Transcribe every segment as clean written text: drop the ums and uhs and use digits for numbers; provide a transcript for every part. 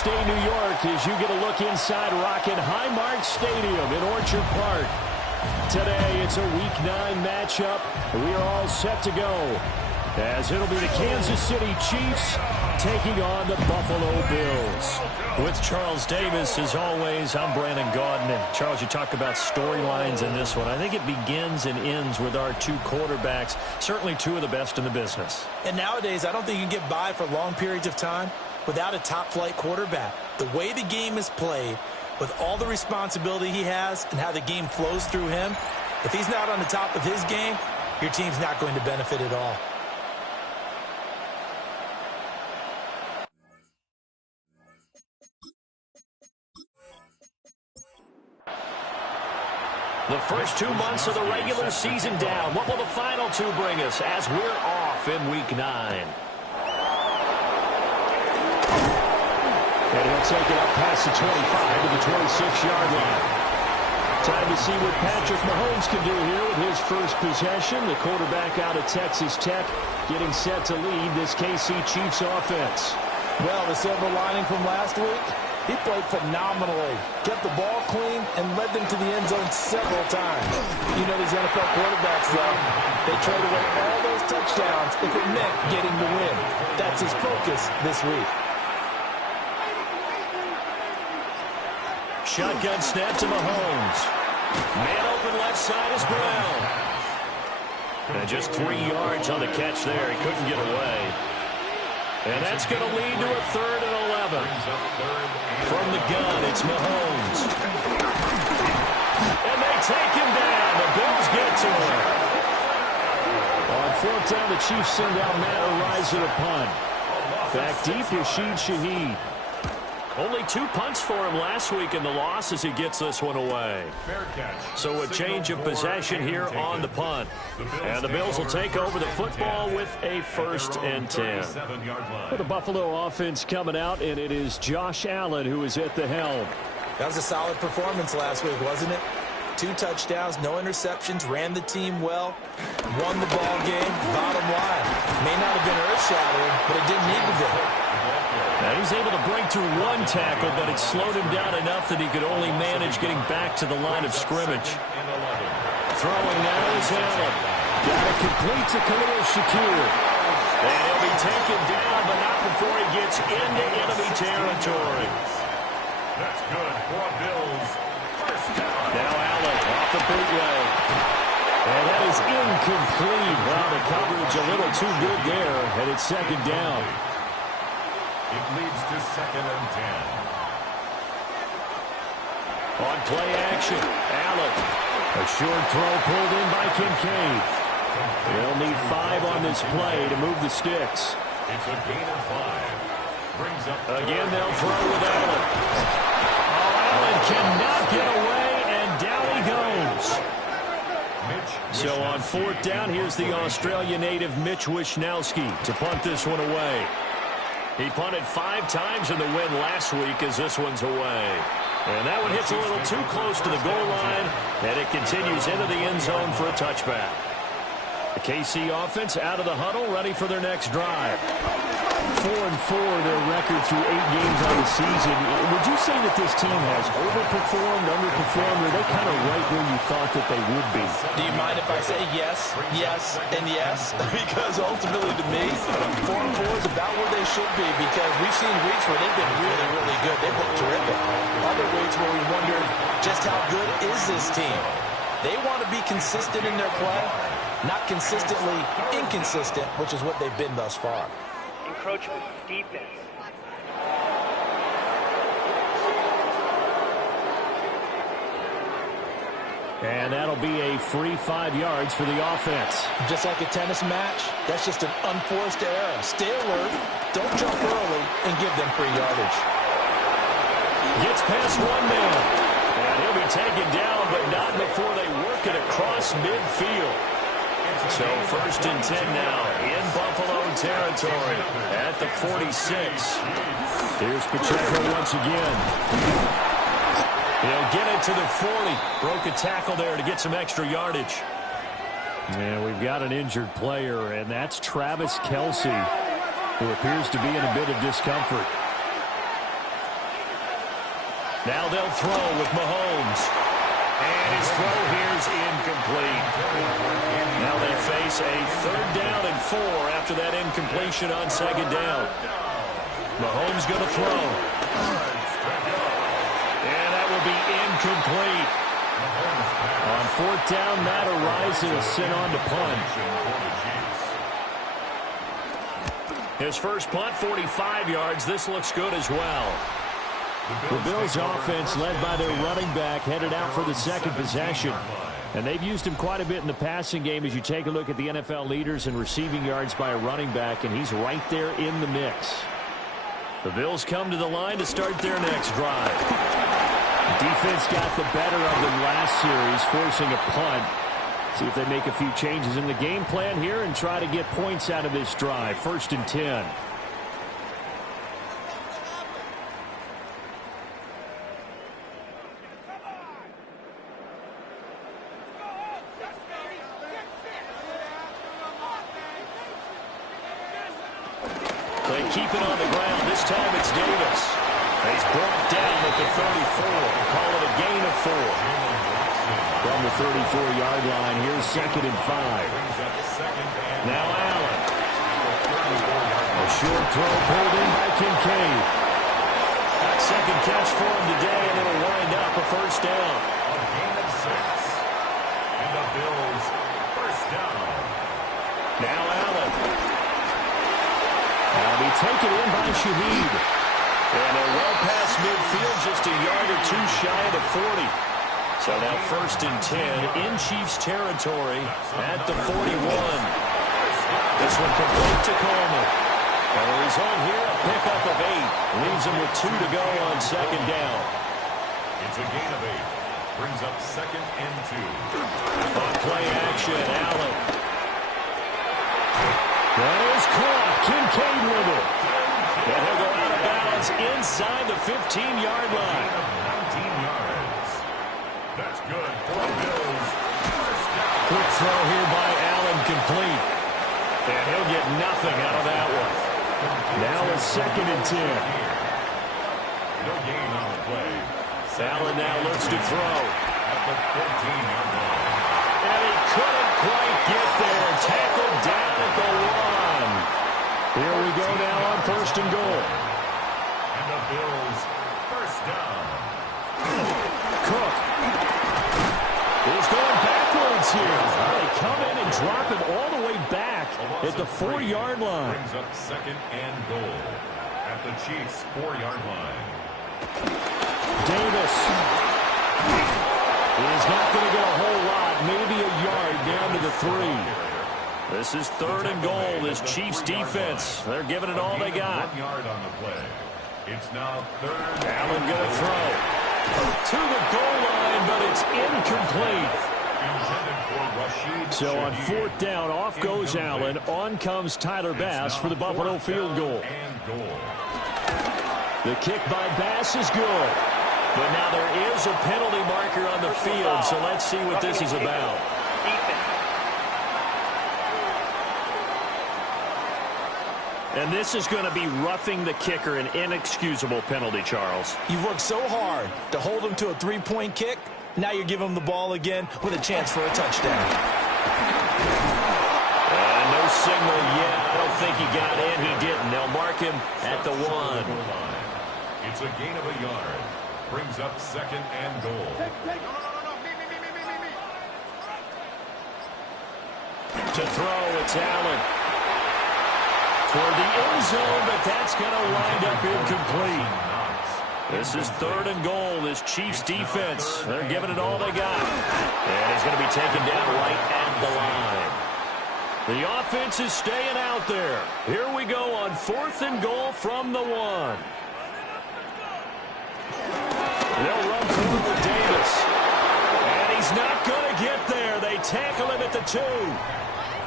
upstate New York as you get a look inside Rocket Highmark Stadium in Orchard Park. Today, it's a Week 9 matchup. We are all set to go as it'll be the Kansas City Chiefs taking on the Buffalo Bills. With Charles Davis, as always, I'm Brandon Gaudin. And Charles, you talk about storylines in this one. I think it begins and ends with our two quarterbacks, certainly two of the best in the business. And nowadays, I don't think you can get by for long periods of time without a top-flight quarterback. The way the game is played, with all the responsibility he has and how the game flows through him, if he's not on the top of his game, your team's not going to benefit at all. The first 2 months of the regular season down. What will the final two bring us as we're off in Week 9? And he'll take it up past the 25 to the 26-yard line. Time to see what Patrick Mahomes can do here with his first possession. The quarterback out of Texas Tech getting set to lead this KC Chiefs offense. Well, the silver lining from last week, he played phenomenally, kept the ball clean, and led them to the end zone several times. You know these NFL quarterbacks, though, they trade away all those touchdowns if it meant getting the win. That's his focus this week. Shotgun snap to Mahomes. Man open left side is Brown. And just 3 yards on the catch there. He couldn't get away. And that's going to lead to a 3rd and 11. From the gun, it's Mahomes. And they take him down. The Bills get to him. On 4th down, the Chiefs send out Matt Araiza to punt. Back deep, Rashid Shaheed. Only 2 punts for him last week in the loss as he gets this one away. So a change of possession here on the punt. And the Bills will take over the football with a 1st and 10. Well, the Buffalo offense coming out, and it is Josh Allen who is at the helm. That was a solid performance last week, wasn't it? 2 touchdowns, no interceptions, ran the team well, won the ball game. Bottom line, may not have been earth-shattering, but it didn't need to be. Now he's able to break through 1 tackle, but it slowed him down enough that he could only manage getting back to the line of scrimmage. Throwing now is Allen. Got it complete to Khalil Shakir. And he'll be taken down, but not before he gets into enemy territory. That's good for Bills. First down. Now Allen off the bootleg. And that is incomplete. Wow, the coverage a little too good there, and it's 2nd down. It leads to 2nd and 10. On play action, Allen. A short throw pulled in by Kincaid. They'll need 5 on this play to move the sticks. It's a gain of 5. Brings up Again, they'll throw with Allen. Oh, Allen cannot get away, and down he goes. So on 4th down, here's the Australia native Mitch Wishnowsky to punt this one away. He punted 5 times in the win last week as this one's away. And that one hits a little too close to the goal line, and it continues into the end zone for a touchback. The KC offense out of the huddle, ready for their next drive. 4-4, their record through 8 games on the season. Would you say that this team has overperformed, underperformed, or are they kind of right where you thought that they would be? Do you mind if I say yes, yes, and yes? Because ultimately to me, 4-4 is about where they should be, because we've seen weeks where they've been really, really good. They've looked terrific. Other weeks where we wondered just how good is this team. They want to be consistent in their play, not consistently inconsistent, which is what they've been thus far. Encroachment defense. And that'll be a free 5 yards for the offense. Just like a tennis match, that's just an unforced error. Stay alert, don't jump early, and give them free yardage. Gets past 1 man. And he'll be taken down, but not before they work it across midfield. So 1st and 10 now in Buffalo territory at the 46. Here's Pacheco once again. He'll get it to the 40. Broke a tackle there to get some extra yardage. And we've got an injured player, and that's Travis Kelce, who appears to be in a bit of discomfort. Now they'll throw with Mahomes. And his throw here's incomplete. Now they face a 3rd down and 4 after that incompletion on 2nd down. Mahomes going to throw. And that will be incomplete. On 4th down, Matt Araiza is sent on to punt. His first punt, 45 yards. This looks good as well. The Bills offense, led by their running back, headed out for the 2nd possession. And they've used him quite a bit in the passing game as you take a look at the NFL leaders in receiving yards by a running back, and he's right there in the mix. The Bills come to the line to start their next drive. The defense got the better of them last series, forcing a punt. See if they make a few changes in the game plan here and try to get points out of this drive. 1st and 10. They keep it on the ground. This time it's Davis. He's brought down at the 34. Call it a gain of 4. From the 34-yard line, here's 2nd and 5. Now Allen. A short throw pulled in by Kincaid. 2nd catch for him today, and it'll wind up a 1st down. A gain of 6. And the Bills 1st down. Now Allen. That'll be taken in by Shaheed. And they're well past midfield, just a yard or 2 shy of the 40. So now 1st and 10 in Chiefs territory at the 41. This one complete to Coleman. And the result here, a pickup of 8. Leaves him with 2 to go on 2nd down. It's a gain of 8. Brings up 2nd and 2. On play action, Allen. That is caught. Kincaid with it. And he'll go out of bounds inside the 15-yard line. 19 yards. That's good for the Bills. 1st down. Quick throw here by Allen, complete. And he'll get nothing out of that one. Now it's 2nd and 10. No gain on the play. Allen now looks to throw. At the 14-yard line. And he couldn't quite get there. Tackled down at the 1. Here we go now on 1st and goal. And the Bills 1st down. Cook. He's going backwards here. They come in and drop him all the way back at the 4-yard line. Brings up 2nd and goal at the Chiefs' 4-yard line. Davis. He's not going to get a whole lot, maybe a yard down to the 3. This is 3rd and goal. This Chiefs defense, they're giving it all they got. 1 yard on the play. It's now 3rd. Allen going to throw to the goal line, but it's incomplete. Intended for Rashid So on Shaheed. 4th down, off goes Allen. On comes Tyler Bass for the Buffalo field goal. And goal. The kick by Bass is good. But now there is a penalty marker on the field, so let's see what this is about. And this is going to be roughing the kicker, an inexcusable penalty, Charles. You've worked so hard to hold him to a 3-point kick. Now you're giving him the ball again with a chance for a touchdown. And no signal yet. I don't think he got in. He didn't. They'll mark him at the 1. It's a gain of a yard. Brings up 2nd and goal. To throw, it's Allen. Toward the end zone, but that's going to wind up incomplete. This is 3rd and goal. This Chiefs defense, they're giving it all they got. And he's going to be taken down right at the line. The offense is staying out there. Here we go on 4th and goal from the 1. They'll run forward with Davis. And he's not going to get there. They tackle him at the 2.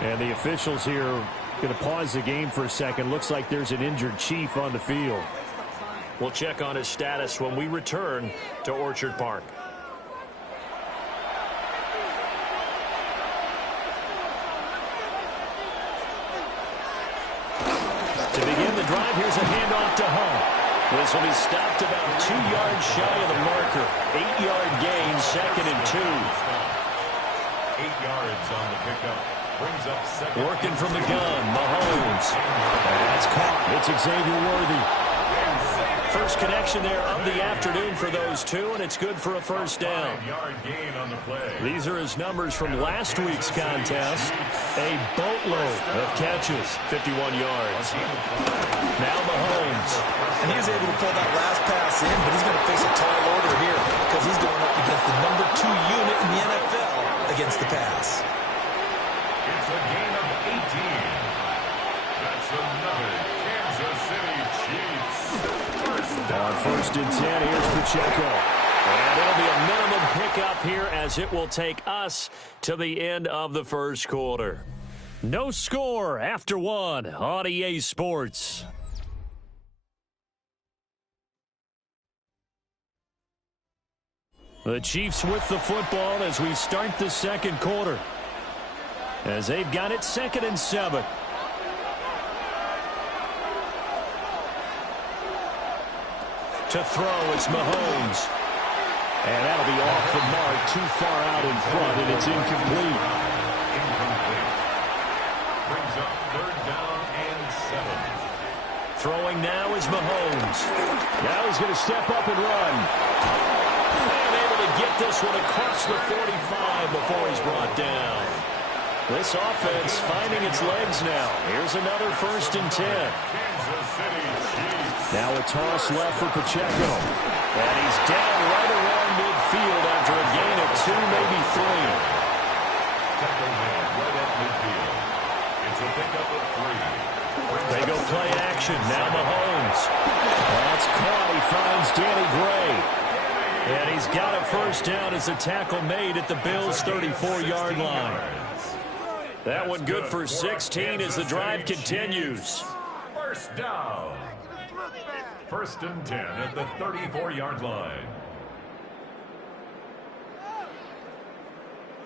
And the officials here going to pause the game for a second. Looks like there's an injured Chief on the field. We'll check on his status when we return to Orchard Park. To begin the drive, here's a handoff to Hunt. This will be stopped about 2 yards shy of the marker. 8-yard gain, 2nd and 2. 8 yards on the pickup. Brings up second. Working from the gun, Mahomes. That's caught. It's Xavier Worthy. First connection there of the afternoon for those two, and it's good for a first down. 5-yard gain on the play. These are his numbers from last week's contest. A boatload of catches, 51 yards. Now Mahomes. And he was able to pull that last pass in, but he's going to face a tall order here because he's going up against the number 2 unit in the NFL against the pass. It's a gain of 18. That's another Kansas City Chiefs. On 1st and 10, here's Pacheco. And it'll be a minimum pickup here as it will take us to the end of the first quarter. No score after 1 on EA Sports. The Chiefs with the football as we start the second quarter. As they've got it 2nd and 7. To throw, it's Mahomes. And that'll be off the mark, too far out in front, and it's incomplete. Brings up 3rd down and 7. Throwing now is Mahomes. Now he's going to step up and run. And able to get this one across the 45 before he's brought down. This offense finding its legs now. Here's another 1st and 10. Kansas City Chiefs. Now a toss left for Pacheco. And he's down right around midfield after a gain of 2, maybe 3. Tackle man right at midfield. It's a pickup of 3. They go play action. Now Mahomes. That's caught. He finds Danny Gray. And he's got a first down as a tackle made at the Bills' 34-yard line. That one good for 16 as the drive continues. First down. 1st and 10 at the 34-yard line.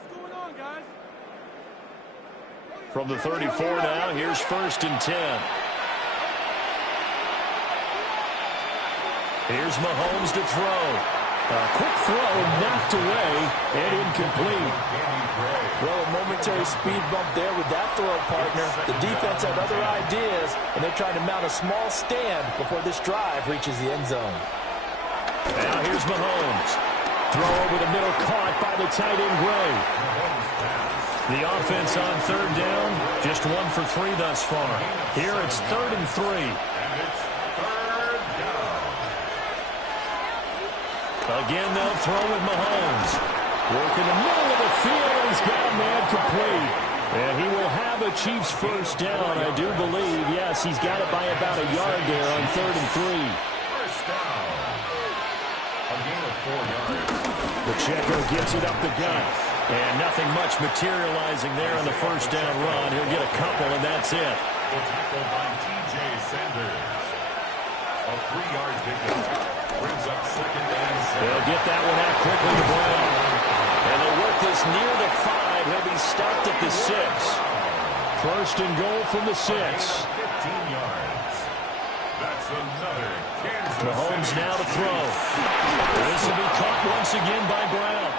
What's going on, guys? From the 34 now, here's 1st and 10. Here's Mahomes to throw. A quick throw knocked away and incomplete. Well, a momentary speed bump there with that throw, partner. The defense had other ideas, and they're trying to mount a small stand before this drive reaches the end zone. Now here's Mahomes. Throw over the middle, caught by the tight end Gray. The offense on 3rd down, just 1 for 3 thus far. Here it's 3rd and 3. And it's 3rd down. Again, they'll throw with Mahomes. Work in the middle of the field, and he's got a man complete. And he will have a Chiefs first down, I do believe. Yes, he's got it by about a yard there on 3rd and 3. First down. A gain of 4 yards. Pacheco gets it up the gut. And nothing much materializing there on the first down run. He'll get a couple, and that's it. The tackle by T.J. Sanders. A 3-yard pickup. Brings up 2nd and 7. They'll get that one out quickly to Brown. And they'll work this near the 5. He'll be stopped at the 6. 1st and goal from the 6. 15 yards. That's another Kansas Mahomes City now to throw. This will be caught once again by Brown.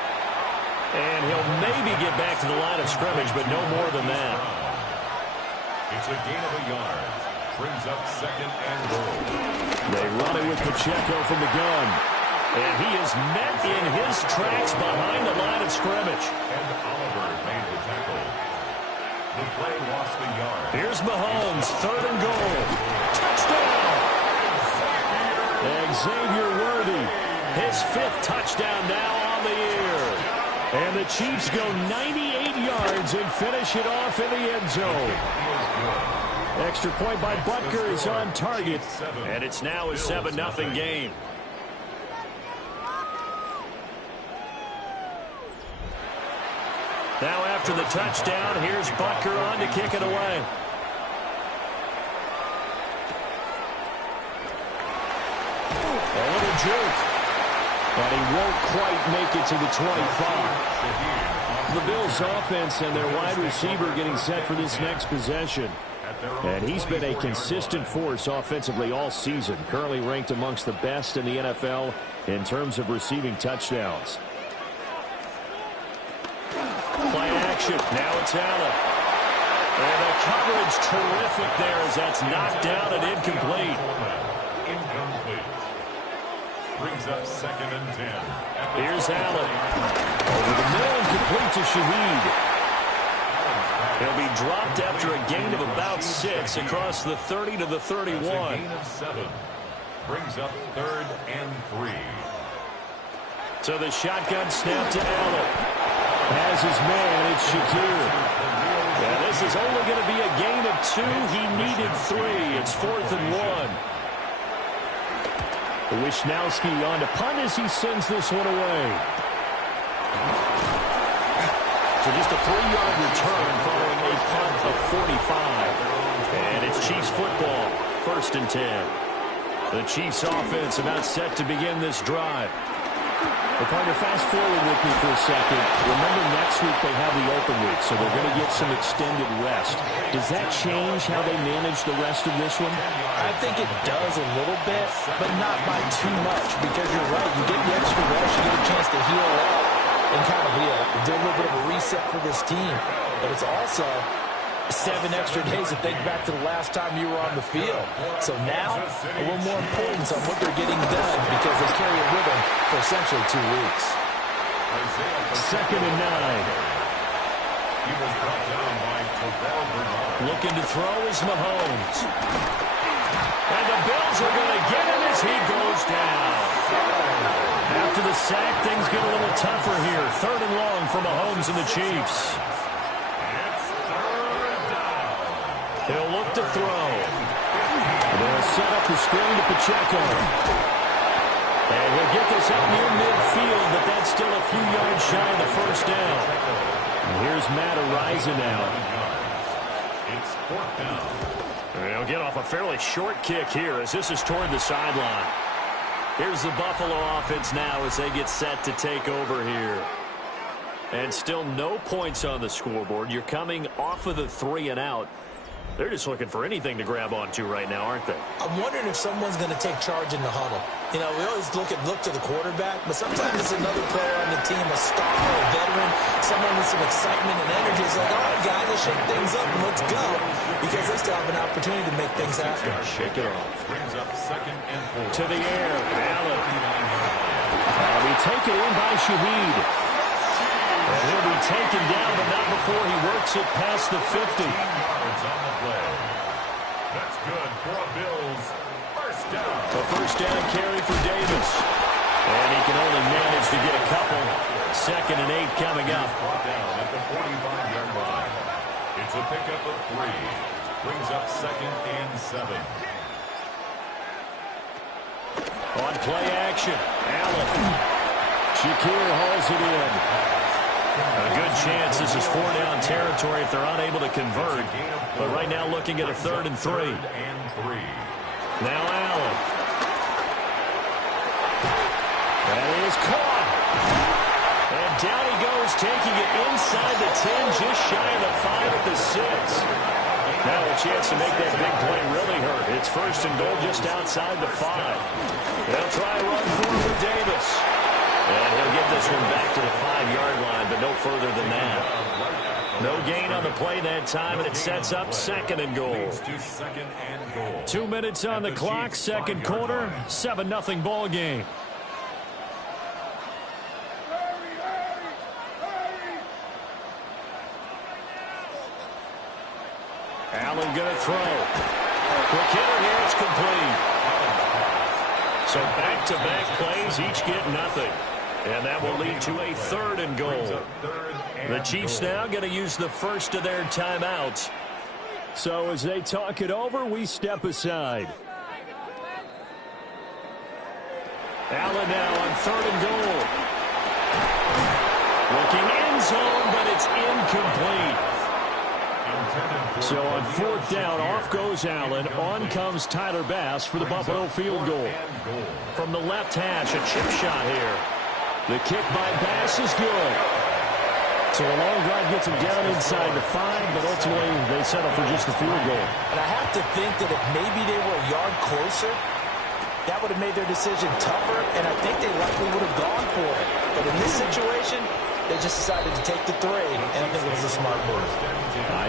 And he'll maybe get back to the line of scrimmage, but no more than that. It's a gain of a yard. Brings up 2nd and goal. They run it with Pacheco from the gun. And he is met in his tracks behind the line of scrimmage. And Oliver made the tackle. The play lost a yard. Here's Mahomes, 3rd and goal. Touchdown! Xavier Worthy, his 5th touchdown now on the year. And the Chiefs go 98 yards and finish it off in the end zone. Extra point by Butker is on target. And it's now a 7-0 game. Now after the touchdown, here's Butker on to kick it away. A little jerk. But he won't quite make it to the 25. The Bills offense and their wide receiver getting set for this next possession. And he's been a consistent force offensively all season, currently ranked amongst the best in the NFL in terms of receiving touchdowns. Play action. Now it's Allen. And the coverage terrific there as that's knocked down and incomplete. Incomplete. Brings up 2nd and 10. Here's Allen. Over the middle and complete to Shaheed. He'll be dropped after a gain of about 6 across the 30 to the 31. That's a gain of 7. Brings up 3rd and 3. So the shotgun snap to Allen. Has his man, it's Shakir. Yeah, this is only going to be a gain of 2. He needed 3. It's 4th and 1. Wishnowski on to punt as he sends this one away. So just a 3-yard return following a punt of 45. And it's Chiefs football, 1st and 10. The Chiefs offense about set to begin this drive. Well, partner, fast forward with me for a second. Remember, next week they have the open week, so they're going to get some extended rest. Does that change how they manage the rest of this one? I think it does a little bit, but not by too much, because you're right. You get the extra rest, you get a chance to heal up and kind of do a little bit of a reset for this team. But it's also 7 extra days to think back to the last time you were on the field. So now, a little more importance on what they're getting done because they carry it with them for essentially 2 weeks. 2nd and 9. He was brought down by Terrell Bernard. Looking to throw is Mahomes. And the Bills are going to get him as he goes down. After the sack, things get a little tougher here. 3rd and long for Mahomes and the Chiefs. He'll look to throw. They'll set up the screen to Pacheco. And he'll get this up near midfield, but that's still a few yards shy of the 1st down. And here's Matt Araiza now. It's 4th down. They'll get off a fairly short kick here as this is toward the sideline. Here's the Buffalo offense now as they get set to take over here. And still no points on the scoreboard. You're coming off of the 3 and out. They're just looking for anything to grab onto right now, aren't they? I'm wondering if someone's going to take charge in the huddle. You know, we always look to the quarterback, but sometimes it's another player on the team, a star, a veteran, someone with some excitement and energy. It's like, all right, guys, let's shake things up and let's go, because they still have an opportunity to make things happen. Shake it off. Brings up 2nd and 4. To the air, Allen. That'll be taken in by Shaheed. And he'll be taken down, but not before he works it past the 50. Yards on the play. That's good for a Bills 1st down. A 1st down carry for Davis. And he can only manage to get a couple. 2nd and 8 coming up. Brought down at the 45-yard line. It's a pickup of 3. Brings up 2nd and 7. On play action, Allen. Shakir hauls it in. A good chance this is 4-down territory if they're unable to convert. But right now looking at a 3rd and 3. Now Allen. That is caught. And down he goes, taking it inside the 10, just shy of the 5 at the 6. Now a chance to make that big play really hurt. It's 1st and goal just outside the 5. They'll try a run forward with Davis. And he'll get this one back to the 5-yard line, but no further than that. No gain on the play that time, and it sets up 2nd and goal. 2 minutes on the clock, 2nd quarter, 7-0 ball game. Allen going to throw. Quick hitter here, it's complete. So back-to-back plays, each get nothing. And that will lead to a 3rd and goal. The Chiefs now going to use the first of their timeouts. So as they talk it over, we step aside. Allen now on 3rd and goal. Looking end zone, but it's incomplete. So on 4th down, off goes Allen. On comes Tyler Bass for the Buffalo field goal. From the left hash, a chip shot here. The kick by Bass is good. So a long drive gets them down inside the 5, but ultimately they settle for just the field goal. And I have to think that if maybe they were a yard closer, that would have made their decision tougher, and I think they likely would have gone for it. But in this situation, they just decided to take the 3, and I think it was a smart move.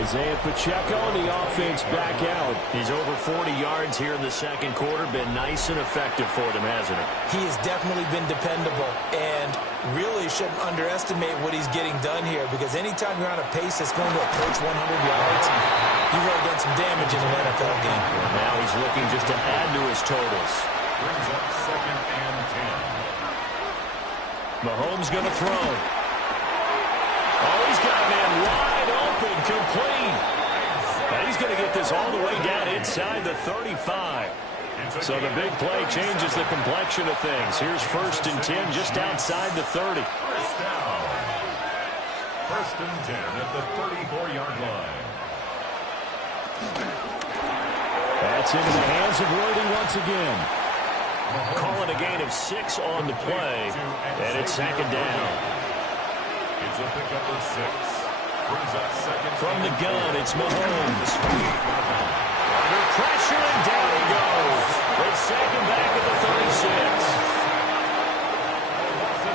Isaiah Pacheco and the offense back out. He's over 40 yards here in the second quarter. Been nice and effective for them, hasn't he? He has definitely been dependable, and really shouldn't underestimate what he's getting done here, because anytime you're on a pace that's going to approach 100 yards, you've really done some damage in an NFL game. Well, now he's looking just to add to his totals. Brings up 2nd and 10. Mahomes going to throw. Oh, he's got a man wide open, complete. And he's going to get this all the way down inside the 35. So the big play changes the complexion of things. Here's 1st and 10 just outside the 30. First down. 1st and 10 at the 34-yard line. That's into the hands of Worthy once again. Calling a gain of 6 on the play, and it's 2nd down. It's a pickup of 6. Brings up 2nd. From the gun, it's Mahomes. Under pressure, and down he goes. They sack him back at the 36.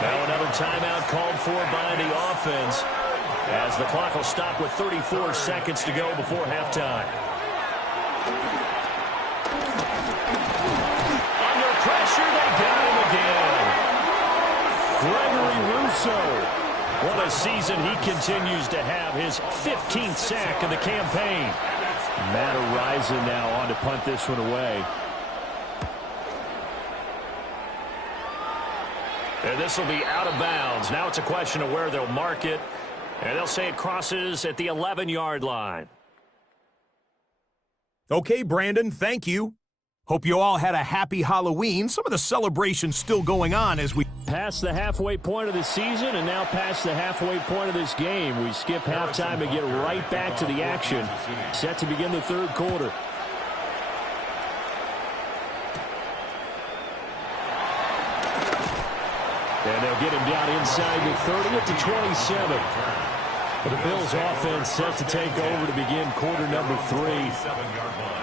Now another timeout called for by the offense, as the clock will stop with 34 seconds to go before halftime. Under pressure, they got him again. Gregory Rousseau. What a season he continues to have, his 15th sack of the campaign. Matt Araiza now on to punt this one away. And this will be out of bounds. Now it's a question of where they'll mark it. And they'll say it crosses at the 11-yard line. Okay, Brandon, thank you. Hope you all had a happy Halloween. Some of the celebrations still going on as we past the halfway point of the season and now past the halfway point of this game. We skip halftime and get right back to the action. Set to begin the third quarter. And they'll get him down inside the 30 at the 27. But the Bills offense set to take over to begin quarter number 3.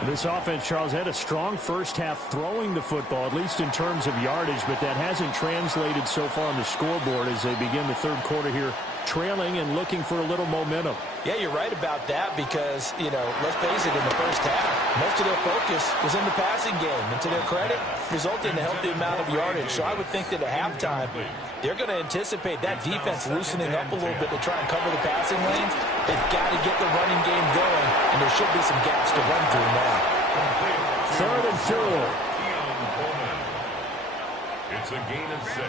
This offense, Charles, had a strong first half throwing the football, at least in terms of yardage, but that hasn't translated so far on the scoreboard as they begin the third quarter here, trailing and looking for a little momentum. Yeah, you're right about that because, let's face it, in the first half, most of their focus was in the passing game. And to their credit, resulted in a healthy amount of yardage. So I would think that at halftime, they're going to anticipate that defense loosening up a little bit to try and cover the passing lanes. They've got to get the running game going, and there should be some gaps to run through now. 3rd and 4. It's a gain of 6.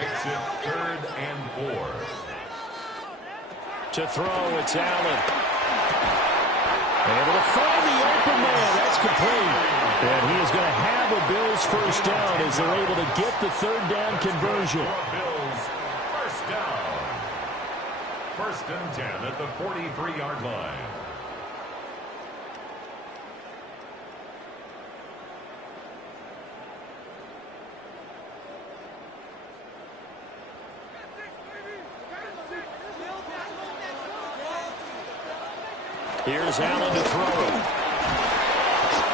Makes it 3rd and 4. To throw, it's Allen. Able to find the open man. That's complete. And he is going to have a Bills first down as they're able to get the 3rd down conversion. Bills first down. 1st and 10 at the 43-yard line. Here's Allen to throw.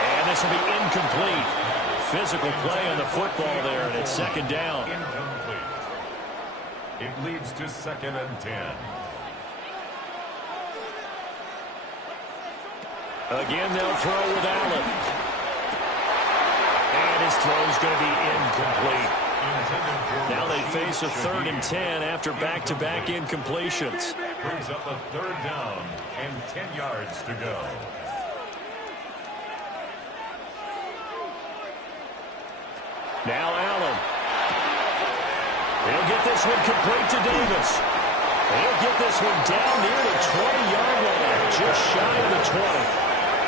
And this will be incomplete. Physical play on the football there, and it's 2nd down. Incomplete. It leads to 2nd and 10. Again, they'll throw with Allen. And his throw's going to be incomplete. Now they face a 3rd and 10 after back-to-back incompletions. Brings up a 3rd down and 10 yards to go. Now Allen. He'll get this one complete to Davis. He'll get this one down near the 20-yard line, just shy of the 20.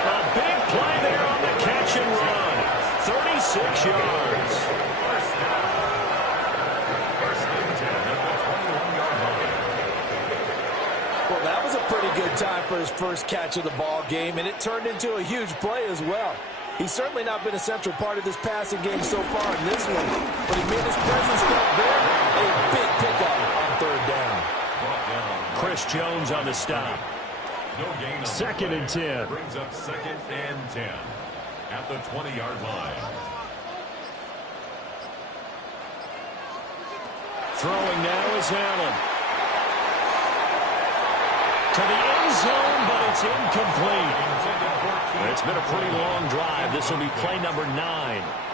A big play there on the catch and run. 36 yards. First down. 1st and 10 at the 21-yard line. Well, that was a pretty good time for his first catch of the ball game, and it turned into a huge play as well. He's certainly not been a central part of this passing game so far in this one, but he made his presence felt there. A big pickup on 3rd down. Chris Jones on the stop. No gain on the 2nd and 10. Brings up 2nd and 10 at the 20-yard line. Throwing now is Allen. To the end zone, but it's incomplete. It's been a pretty long drive. This will be play number 9,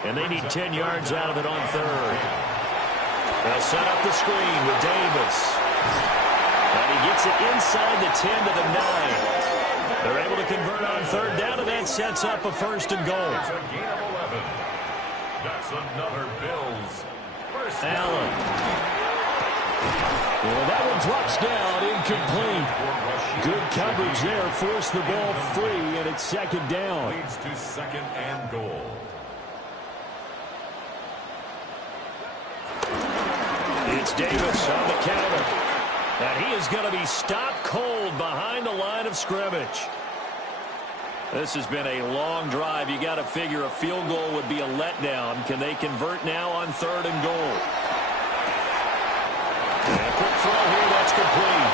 and they need 10 yards out of it on 3rd. They'll set up the screen with Davis. And he gets it inside the 10 to the 9. They're able to convert on 3rd down, and that sets up a 1st and goal. It's a gain of 11. That's another Bills. First Allen. Well, that one drops down, incomplete. Good coverage there, forced the ball free, and it's 2nd down. Leads to 2nd and goal. It's Davis on the counter. And he is going to be stopped cold behind the line of scrimmage. This has been a long drive. You got to figure a field goal would be a letdown. Can they convert now on 3rd and goal? And a quick throw here, that's complete.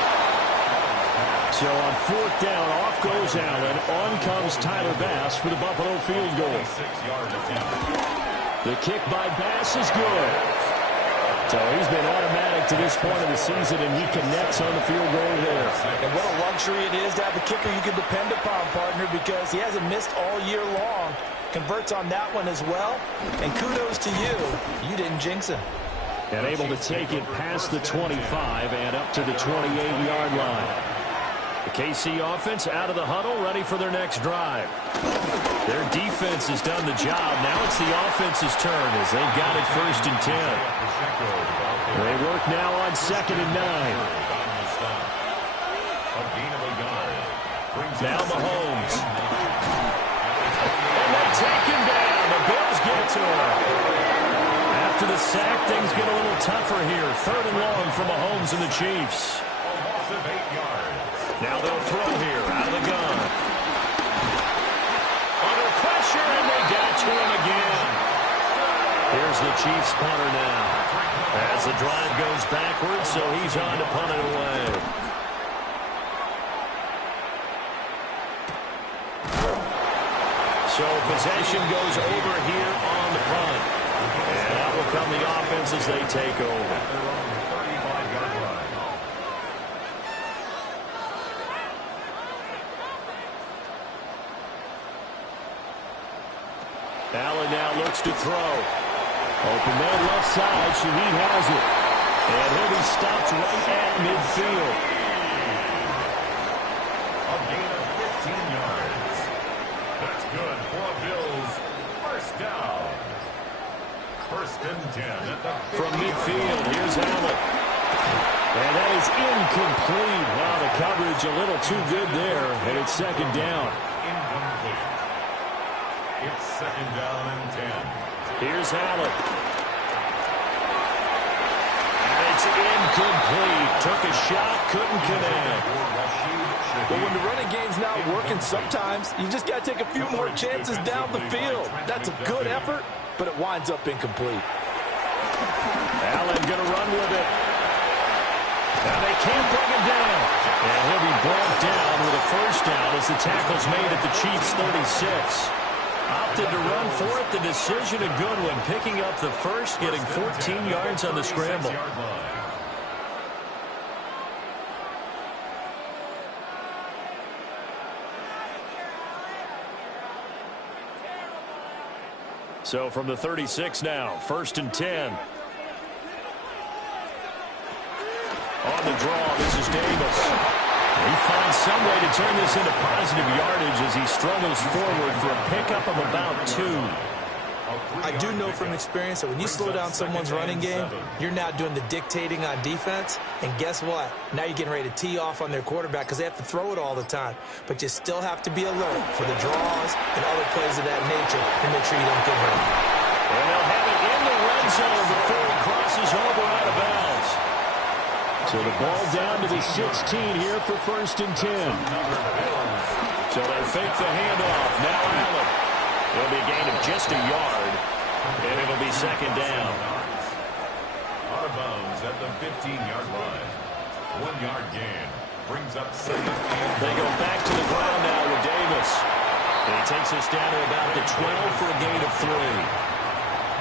So on 4th down, off goes Allen. On comes Tyler Bass for the Buffalo field goal. 6-yard attempt. The kick by Bass is good. So he's been automatic to this point of the season, and he connects on the field goal there. And what a luxury it is to have a kicker you can depend upon, partner, because he hasn't missed all year long. Converts on that one as well. And kudos to you. You didn't jinx him. And able to take it past the 25 and up to the 28-yard line. The KC offense out of the huddle, ready for their next drive. Their defense has done the job. Now it's the offense's turn as they've got it 1st and 10. They work now on 2nd and 9. Now Mahomes. And they take him down. The Bills get to him. After the sack, things get a little tougher here. 3rd and long for Mahomes and the Chiefs. Now they'll throw here out of the gun. Under pressure, and they got to him again. Here's the Chiefs punter now. As the drive goes backwards, so he's on to punt it away. So possession goes over here on the punt. And out will come the offense as they take over. Allen now looks to throw. Open man left side. Shaheed has it. And he'll be stopped right at midfield. A gain of 15 yards. That's good for the Bills. 1st down. 1st and 10 at the 15. From midfield, here's Allen. And that is incomplete. Wow, the coverage a little too good there. And it's 2nd down. Incomplete. It's 2nd down and 10. Here's Allen. And it's incomplete. Took a shot, couldn't connect. But when the running game's not working, sometimes you just got to take a few more chances down the field. That's a good effort, but it winds up incomplete. Allen going to run with it. Now they can't bring him down. And he'll be brought down with a 1st down as the tackle's made at the Chiefs' 36. Opted to run for it. The decision a good one. Picking up the 1st, getting 14 yards on the scramble. So from the 36 now, 1st and 10. On the draw, this is Davis. He finds some way to turn this into positive yardage as he struggles forward for a pickup of about 2. I do know from experience that when you slow down someone's running game, you're now doing the dictating on defense. And guess what? Now you're getting ready to tee off on their quarterback because they have to throw it all the time. But you still have to be alert for the draws and other plays of that nature to make sure you don't get hurt. And they'll have it in the red zone before it crosses over out of bounds. So the ball down to the 16 here for 1st and 10. So they fake the handoff. Now Allen. It'll be a gain of just a yard, and it'll be 2nd down. Out of bounds at the 15-yard line. 1-yard gain. Brings up second and They go back to the ground now with Davis. And he takes us down to about the 12 for a gain of 3.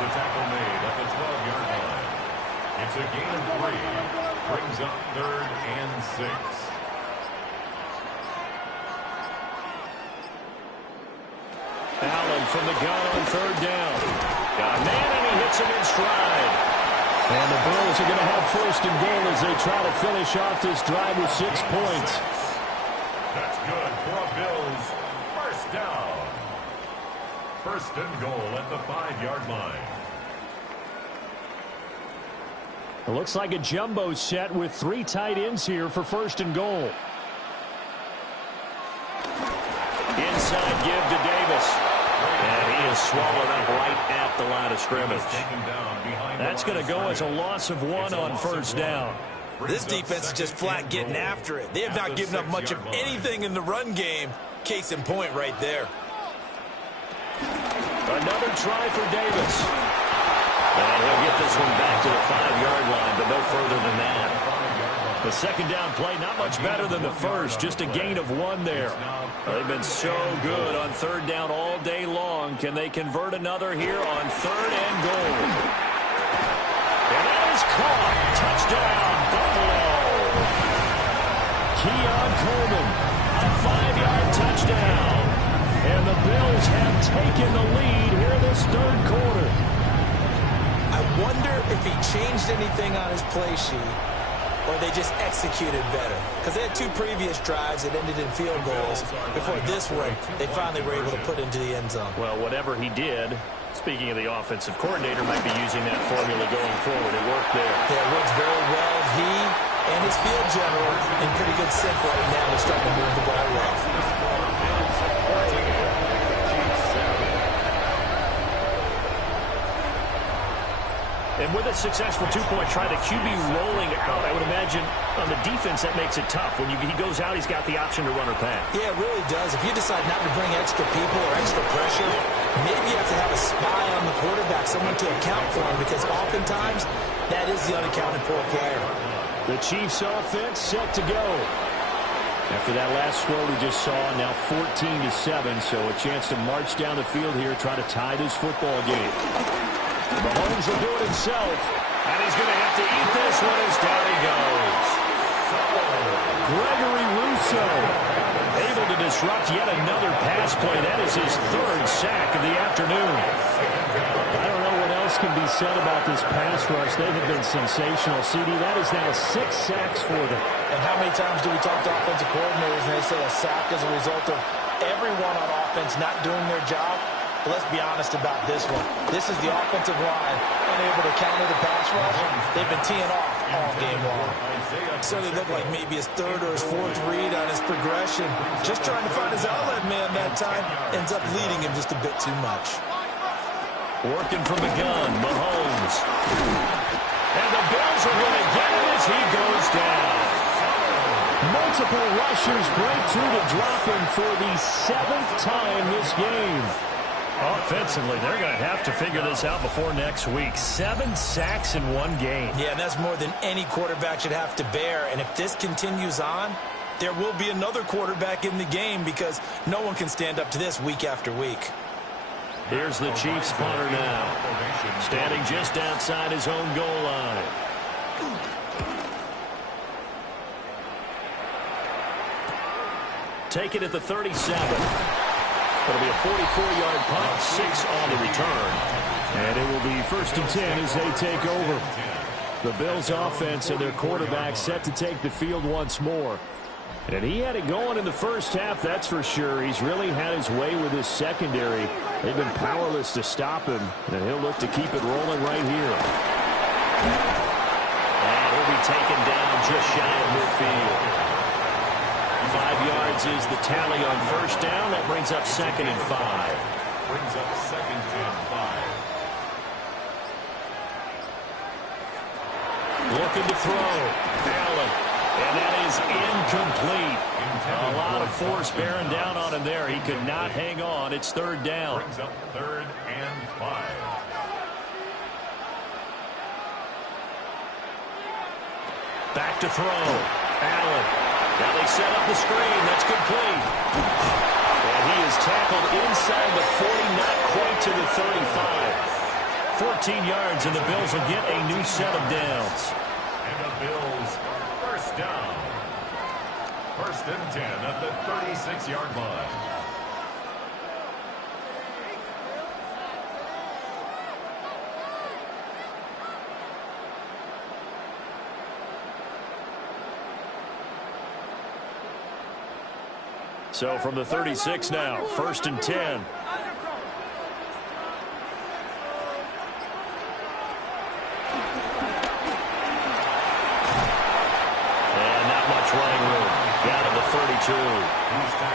the tackle made at the 12-yard line. It's a gain of 3. Brings up third and 6. Allen from the gun on third down. Got a man, and he hits him in stride. And the Bills are going to have first and goal as they try to finish off this drive with 6 points. That's good for a Bills first down. First and goal at the 5-yard line. It looks like a jumbo set with 3 tight ends here for first and goal. Inside give to Davis. And he is swallowed up right at the line of scrimmage. That's going to go as a loss of 1 on first down. This defense is just flat getting after it. They have not given up much of anything in the run game. Case in point right there. Another try for Davis. And he'll get this one back to the 5-yard line, but no further than that. The second down play, not much better than the first, just a gain of 1 there. They've been so good on third down all day long. Can they convert another here on third and goal? And that is caught. Touchdown, Buffalo. Keon Coleman, a 5-yard touchdown. And the Bills have taken the lead here this third quarter. I wonder if he changed anything on his play sheet, or they just executed better. Because they had 2 previous drives that ended in field goals. Before this one, they finally were able to put into the end zone. Well, whatever he did, speaking of the offensive coordinator, might be using that formula going forward. It worked there. Yeah, it works very well. He and his field general in pretty good sync right now. They're starting to move the ball well. And with a successful 2-point try, the QB rolling out, I would imagine on the defense that makes it tough. When he goes out, he's got the option to run or pass. Yeah, it really does. If you decide not to bring extra people or extra pressure, maybe you have to have a spy on the quarterback, someone to account for him, because oftentimes that is the unaccounted for player. The Chiefs offense set to go. After that last score we just saw, now 14-7, so a chance to march down the field here, try to tie this football game. Mahomes will do it himself, and he's going to have to eat this one as down he goes. Gregory Rousseau able to disrupt yet another pass play. That is his 3rd sack of the afternoon. I don't know what else can be said about this pass rush. They have been sensational. CD, that is now 6 sacks for them. And how many times do we talk to offensive coordinators and they say a sack is a result of everyone on offense not doing their job? But let's be honest about this one. This is the offensive line unable to counter the pass rush. They've been teeing off all game long. So they look like maybe his 3rd or his 4th read on his progression. Just trying to find his outlet man that time. Ends up leading him just a bit too much. Working from the gun, Mahomes. And the Bills are going to get him as he goes down. Multiple rushers break through to drop him for the 7th time this game. Offensively, they're going to have to figure this out before next week. 7 sacks in 1 game. Yeah, and that's more than any quarterback should have to bear. And if this continues on, there will be another quarterback in the game because no one can stand up to this week after week. Here's the Chiefs punter now, standing just outside his own goal line. Take it at the 37. It'll be a 44-yard punt, 6 on the return. And it will be 1st and 10 as they take over. The Bills offense and their quarterback set to take the field once more. And he had it going in the first half, that's for sure. He's really had his way with his secondary. They've been powerless to stop him, and he'll look to keep it rolling right here. And he'll be taken down just shy of midfield. 5 yards is the tally on first down. That brings up 2nd and 5. Brings up 2nd and 5. Looking to throw. Allen. And that is incomplete. A lot of force bearing down on him there. He could not hang on. It's 3rd down. Brings up 3rd and 5. Back to throw. Allen. Now they set up the screen. That's complete. And he is tackled inside the 40, not quite to the 35. 14 yards, and the Bills will get a new set of downs. And the Bills, first down. First and 10 at the 36-yard line. So from the 36 now, first and 10. And not much running room. Down to the 32.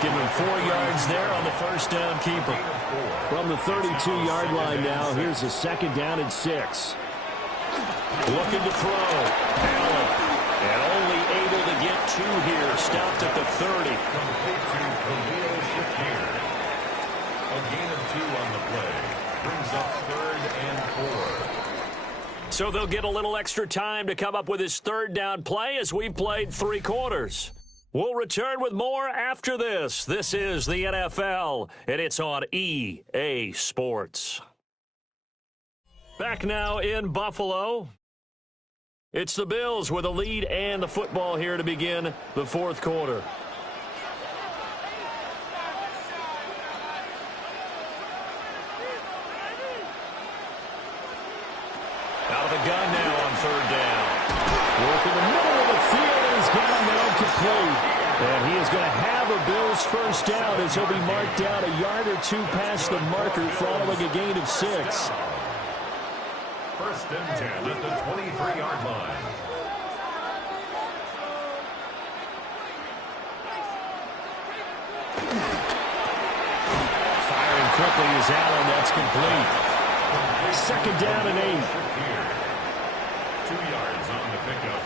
Give him 4 yards there on the first down keeper. From the 32-yard line now, here's a second down and 6. Looking to throw. Allen. And only able to get 2 here. Stopped at the 30. A gain of 2 on the play. Brings up 3rd and 4. So they'll get a little extra time to come up with his third down play as we've played 3 quarters. We'll return with more after this. This is the NFL, and it's on EA Sports. Back now in Buffalo. It's the Bills with a lead and the football here to begin the 4th quarter. Out of the gun now on 3rd down. Work in the middle of the field, and he's got him there complete. And he is going to have a Bills first down as he'll be marked down a yard or 2 past the marker following a gain of 6. First and 10 at the 23-yard line. Firing quickly is Allen. That's complete. Second down and 8. 2 yards on the pickup.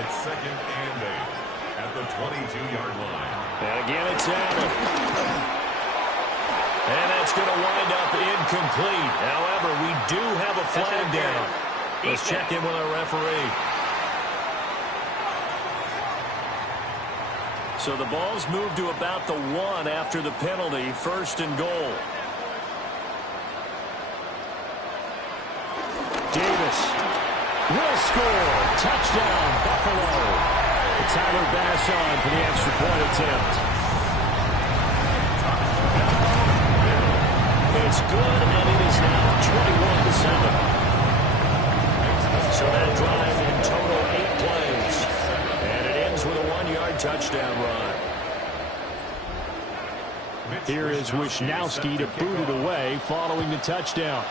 It's 2nd and 8 at the 22-yard line. And again, it's Allen. And that's going to wind up incomplete. However, we do have a flag down. Let's check in with our referee. So the ball's moved to about the 1 after the penalty. First and goal. Davis will score. Touchdown, Buffalo. Tyler Bass on for the extra point attempt. It's good, and it is now 21-7. So that drive in total 8 plays. And it ends with a 1-yard touchdown run. Here is Wisnowski to boot it away following the touchdown.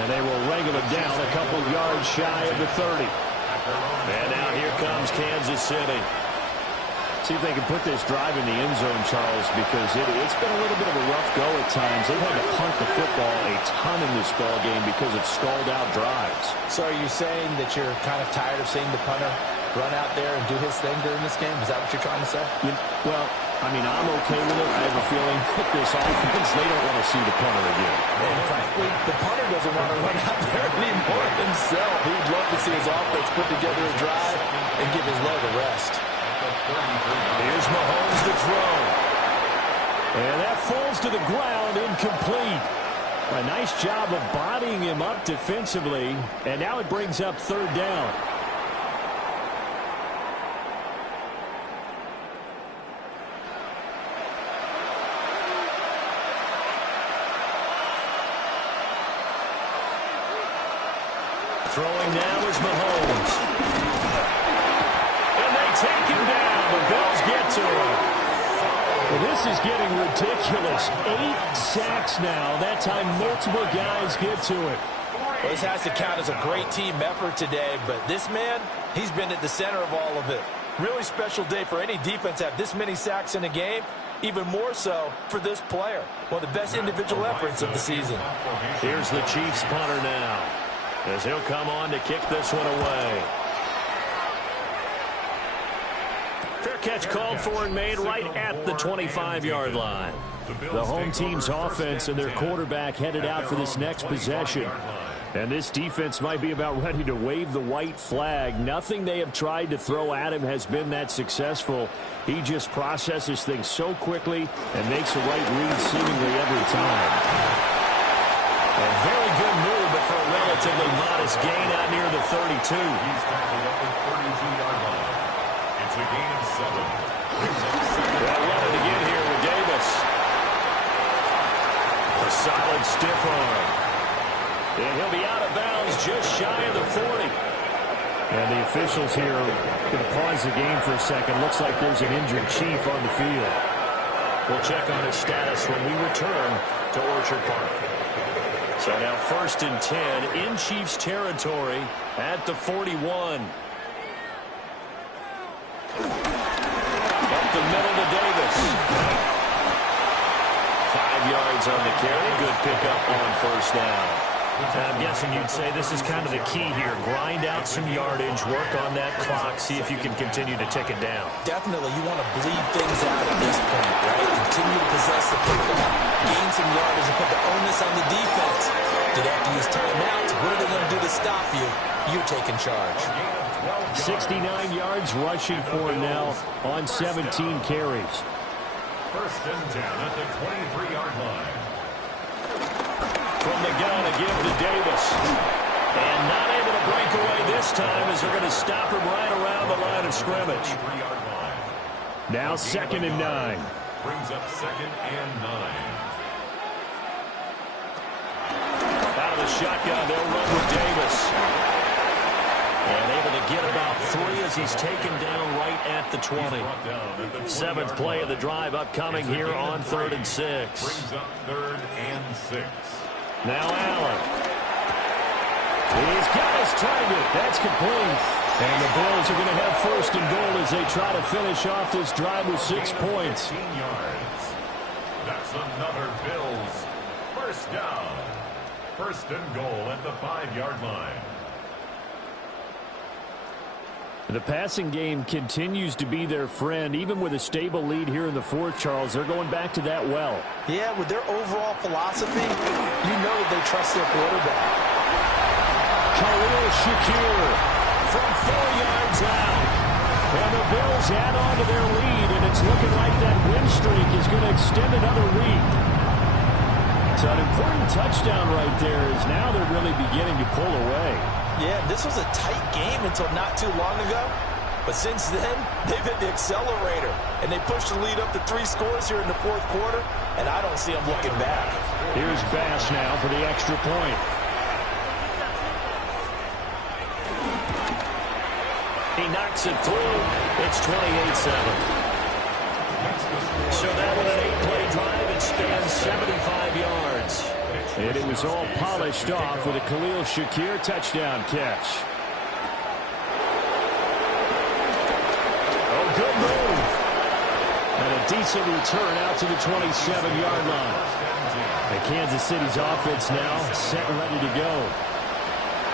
And they will wrangle it down a couple yards shy of the 30. And now here comes Kansas City. See if they can put this drive in the end zone, Charles, because it's been a little bit of a rough go at times. They've had to punt the football a ton in this ball game because of stalled out drives. So are you saying that you're kind of tired of seeing the punter run out there and do his thing during this game? Is that what you're trying to say? Well, I mean, I'm okay with it. I have a feeling that this offense, they don't want to see the punter again. And frankly, the punter doesn't want to run out there anymore himself. He'd love to see his offense put together a drive and give his leg a rest. Here's Mahomes to throw. And that falls to the ground, incomplete. A nice job of bodying him up defensively. And now it brings up 3rd down. Throwing now is Mahomes. And they take him down. The Bills get to him. Well, this is getting ridiculous. 8 sacks now. That time multiple guys get to it. Well, this has to count as a great team effort today, but this man, he's been at the center of all of it. Really special day for any defense to have this many sacks in a game. Even more so for this player. One of the best individual efforts of the season. Here's the Chiefs punter now, as he'll come on to kick this one away. Fair catch called for and made right at the 25-yard line. The home team's offense and their quarterback headed out for this next possession. And this defense might be about ready to wave the white flag. Nothing they have tried to throw at him has been that successful. He just processes things so quickly and makes the right read seemingly every time. A very good move, but for a relatively modest gain out near the 32. He's tackled up the 32-yard line. It's a gain of 7. Well, wanted to get here with Davis. A solid stiff arm. And he'll be out of bounds just shy of the 40. And the officials here are going to pause the game for a second. Looks like there's an injured Chief on the field. We'll check on his status when we return to Orchard Park. So now 1st and 10 in Chiefs territory at the 41. Up the middle to Davis. 5 yards on the carry. Good pickup on 1st down. I'm guessing you'd say this is kind of the key here. Grind out some yardage, work on that clock, see if you can continue to tick it down. Definitely, you want to bleed things out at this point, right? Continue to possess the football, gain some yardage, and put the onus on the defense. Do they have to use timeouts? What are they going to do to stop you? You're taking charge. 69 yards rushing for him now on 17 carries. 1st and 10 at the 23-yard line. From the gun, a give to Davis. And not able to break away this time as they're going to stop him right around the line of scrimmage. Now 2nd and 9. Brings up 2nd and 9. Out of the shotgun, they'll run with Davis. And able to get about 3 as he's taken down right at the 20. 7th play of the drive upcoming here on 3rd and 6. Brings up 3rd and 6. Now Allen. He's got his target. That's complete. And the Bills are going to have 1st and goal as they try to finish off this drive with 6 points. 15 yards. That's another Bills 1st down. 1st and goal at the 5-yard line. The passing game continues to be their friend. Even with a stable lead here in the 4th, Charles, they're going back to that well. Yeah, with their overall philosophy, you know that they trust their quarterback. Khalil Shakir from 4 yards out. And the Bills add on to their lead, and it's looking like that win streak is going to extend another week. So an important touchdown right there is now they're really beginning to pull away. Yeah, this was a tight game until not too long ago. But since then, they've hit the accelerator. And they pushed the lead up to 3 scores here in the 4th quarter. And I don't see them looking back. Here's Bass now for the extra point. He knocks it through. It's 28-7. So that with an 8-play drive, it spans 75 yards. And it was all polished off with a Khalil Shakir touchdown catch. Oh, good move. And a decent return out to the 27-yard line. And Kansas City's offense now set and ready to go.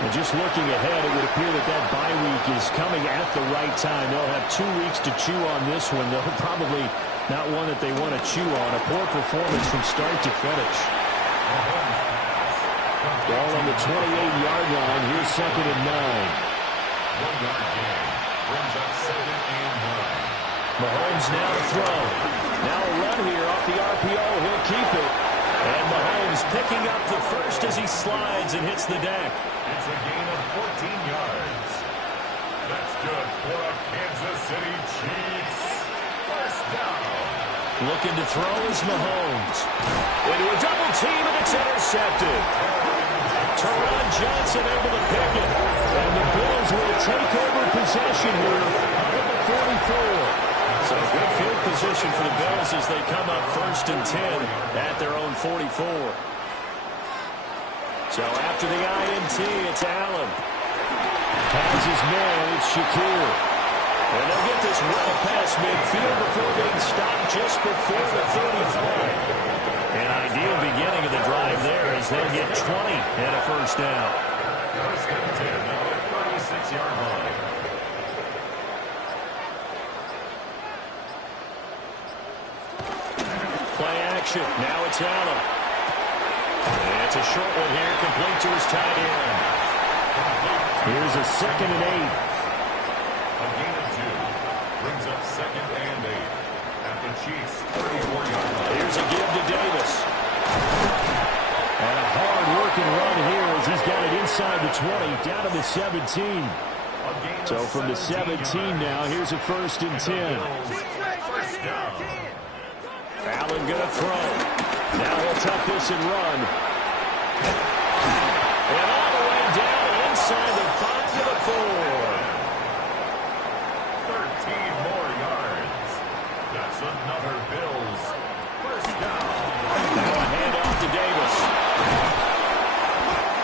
And just looking ahead, it would appear that that bye week is coming at the right time. They'll have 2 weeks to chew on this one. They'll probably not one that they want to chew on. A poor performance from start to finish. Ball on the 28-yard line. Here's 2nd and 9. 1-yard gain. Brings up 2nd and 9. Mahomes now to throw. Now a run here off the RPO. He'll keep it. And Mahomes picking up the first as he slides and hits the deck. It's a gain of 14 yards. That's good for a Kansas City Chiefs 1st down. Looking to throw is Mahomes. Into a double team, and it's intercepted. Teron Johnson able to pick it. And the Bills will take over possession here up at the 44. So good field position for the Bills as they come up 1st and 10 at their own 44. So after the INT, it's Allen. Has his man, it's Shakir. And they'll get this well past midfield before being stopped just before the 35. An ideal beginning of the drive there as they'll get 20 and a 1st down. 1st and 10 at the 36-yard line. Play action. Now it's Allen. It's a short one here, complete to his tight end. Here's a 2nd and 8. A gain of 2 brings up 2nd and 8 at the Chiefs' 34-yard line. Here's a give to Davis. And a hard-working run here as he's got it inside the 20, down to the 17. So from the 17 now, here's a 1st and 10. First down. Allen going to throw. Now he'll tuck this and run. And all the way down inside the 5 to the 4. 13 more yards. That's another Bills first down. Now a handoff to Davis.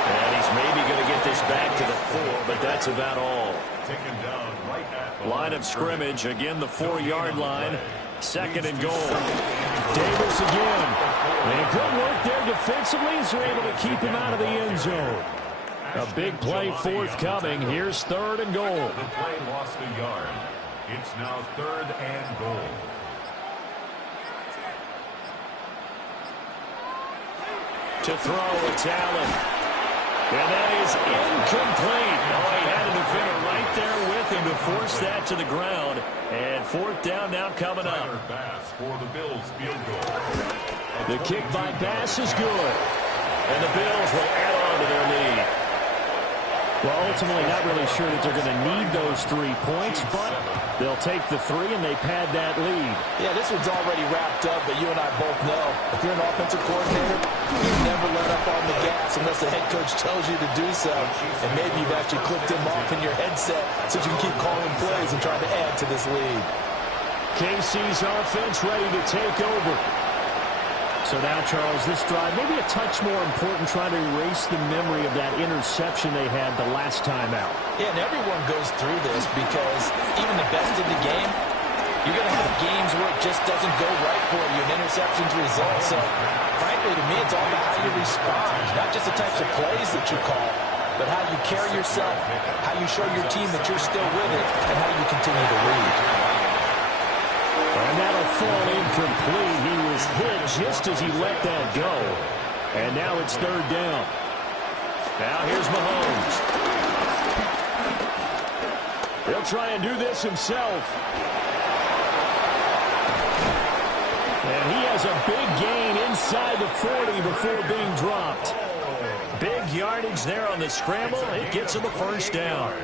And he's maybe going to get this back to the 4, but that's about all. Taken down right at the Line of scrimmage, again the 4-yard line. 2nd and goal. Davis again. And good work there defensively as they're able to keep him out of the end zone. A big play forthcoming. Here's 3rd and goal. The play lost a yard. It's now 3rd and goal. To throw, it's Allen. And that is incomplete. Oh, he had a defender right there with him to force that to the ground. And 4th down now coming up. Bass for the Bills field goal. The kick by Bass is good. And the Bills will add on to their lead. Well, ultimately not really sure that they're going to need those 3 points, but they'll take the 3 and they pad that lead. Yeah, this one's already wrapped up, but you and I both know if you're an offensive coordinator, you never let up on the gas unless the head coach tells you to do so. And maybe you've actually clicked him off in your headset so you can keep calling plays and trying to add to this lead. KC's offense ready to take over. So now, Charles, this drive, maybe a touch more important, trying to erase the memory of that interception they had the last time out. Yeah, and everyone goes through this because even the best in the game, you're going to have games where it just doesn't go right for you, and interceptions result. So, frankly, to me, it's all about how you respond, not just the types of plays that you call, but how you carry yourself, how you show your team that you're still with it, and how you continue to lead. And that'll fall incomplete. He was hit just as he let that go. And now it's 3rd down. Now here's Mahomes. He'll try and do this himself. And he has a big gain inside the 40 before being dropped. Big yardage there on the scramble. It gets him a 1st down.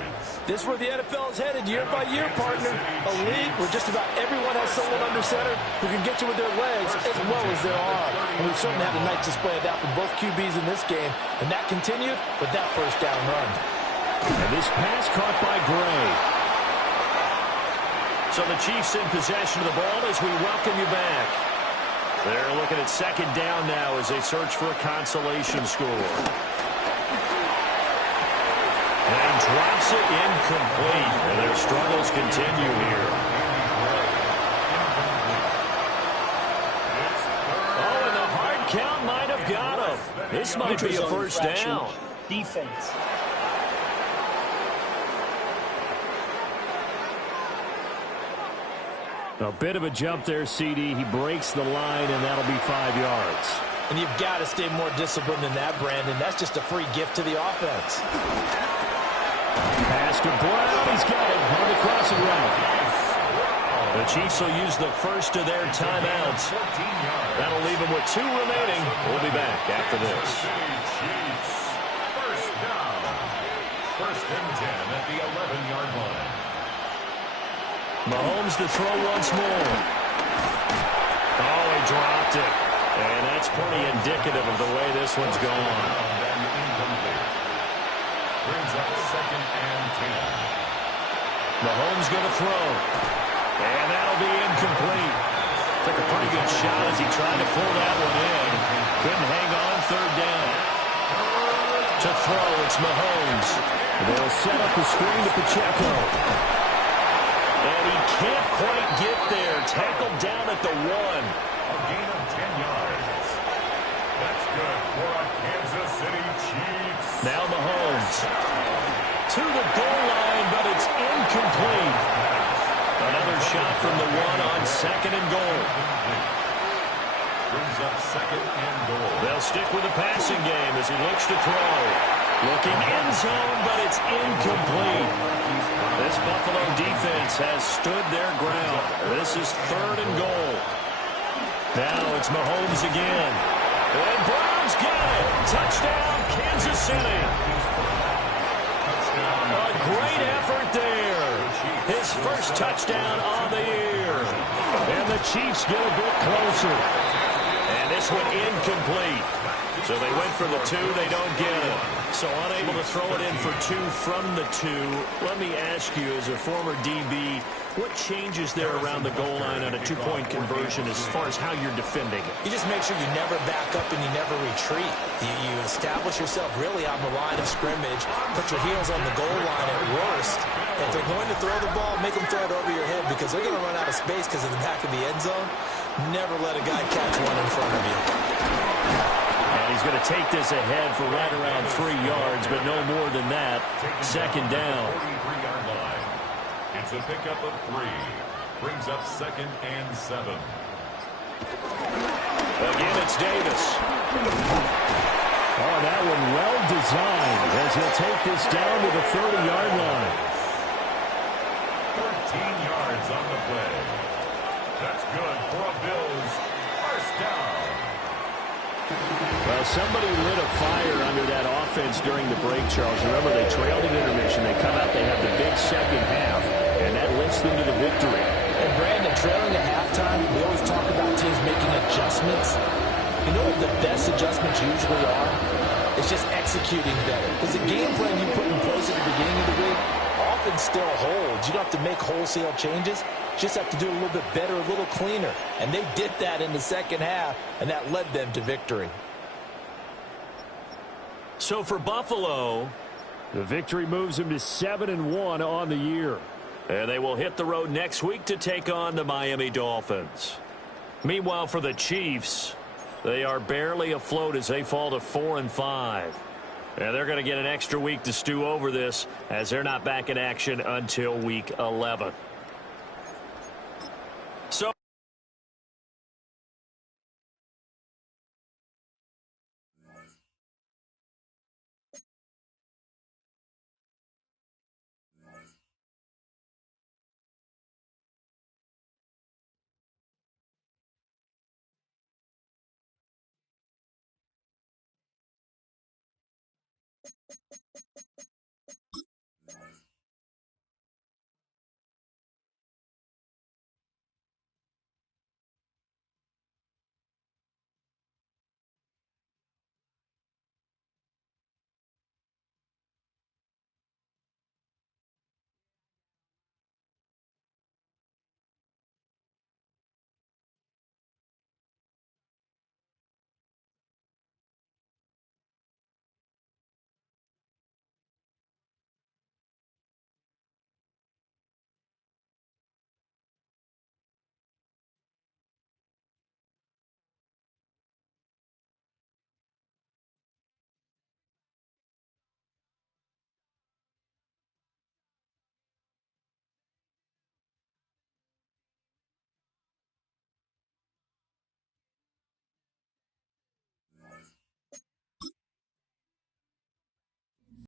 This is where the NFL is headed year by year, partner. A league where just about everyone has someone under center who can get you with their legs as well as their arm. And we've certainly had a nice display of that from both QBs in this game. And that continued with that 1st down run. And this pass caught by Gray. So the Chiefs in possession of the ball as we welcome you back. They're looking at 2nd down now as they search for a consolation score. And drops it incomplete. And their struggles continue here. Oh, and the hard count might have got him. This might be a 1st down. Defense. A bit of a jump there, CD. He breaks the line, and that'll be 5 yards. And you've got to stay more disciplined than that, Brandon. That's just a free gift to the offense. Pass to Brown. He's got it on the crossing route. The Chiefs will use the first of their timeouts. That'll leave them with 2 remaining. We'll be back after this. Chiefs. First down. 1st and 10 at the 11-yard line. Mahomes to throw once more. Oh, he dropped it. And that's pretty indicative of the way this one's gone. Brings up 2nd and 10. Mahomes going to throw. And that'll be incomplete. Took a pretty good shot as he tried to pull that one in. Couldn't hang on 3rd down. To throw, it's Mahomes. They'll set up the screen to Pacheco. And he can't quite get there. Tackled down at the 1. A gain of 10 yards. That's good for a Kansas City Chiefs. Now Mahomes. To the goal line, but it's incomplete. Another shot from the 1 on 2nd and goal. brings up second and goal. They'll stick with the passing game as he looks to throw. Looking end zone, but it's incomplete. This Buffalo defense has stood their ground. This is third and goal. Now it's Mahomes again. And Browns get it. Touchdown, Kansas City. A great effort there. His first touchdown on the year. And the Chiefs get a bit closer. And this one incomplete. So they went for the 2. They don't get it. So unable to throw it in for 2 from the 2. Let me ask you, as a former DB, what changes there around the goal line on a 2-point conversion as far as how you're defending it? You just make sure you never back up and you never retreat. You establish yourself really on the line of scrimmage. Put your heels on the goal line at worst. If they're going to throw the ball, make them throw it over your head because they're going to run out of space because of the back of the end zone. Never let a guy catch one in front of you. And he's going to take this ahead for right around 3 yards, but no more than that. Second down. 43-yard line. It's a pickup of 3. Brings up second and 7. Again, it's Davis. Oh, that one well designed as he'll take this down to the 30-yard line. 13 yards on the play. That's good for a Bills first down. Well, somebody lit a fire under that offense during the break, Charles. Remember, they trailed in intermission. They come out, they have the big second half, and that lifts them to the victory. And Brandon, trailing at halftime, we always talk about teams making adjustments. You know what the best adjustments usually are? It's just executing better. Because the game plan you put in place at the beginning of the week often still holds. You don't have to make wholesale changes. You just have to do it a little bit better, a little cleaner. And they did that in the second half, and that led them to victory. So for Buffalo, The victory moves them to 7-1 on the year. and they will hit the road next week to take on the Miami Dolphins. Meanwhile, for the Chiefs, they are barely afloat as they fall to 4-5. And they're going to get an extra week to stew over this as they're not back in action until week 11.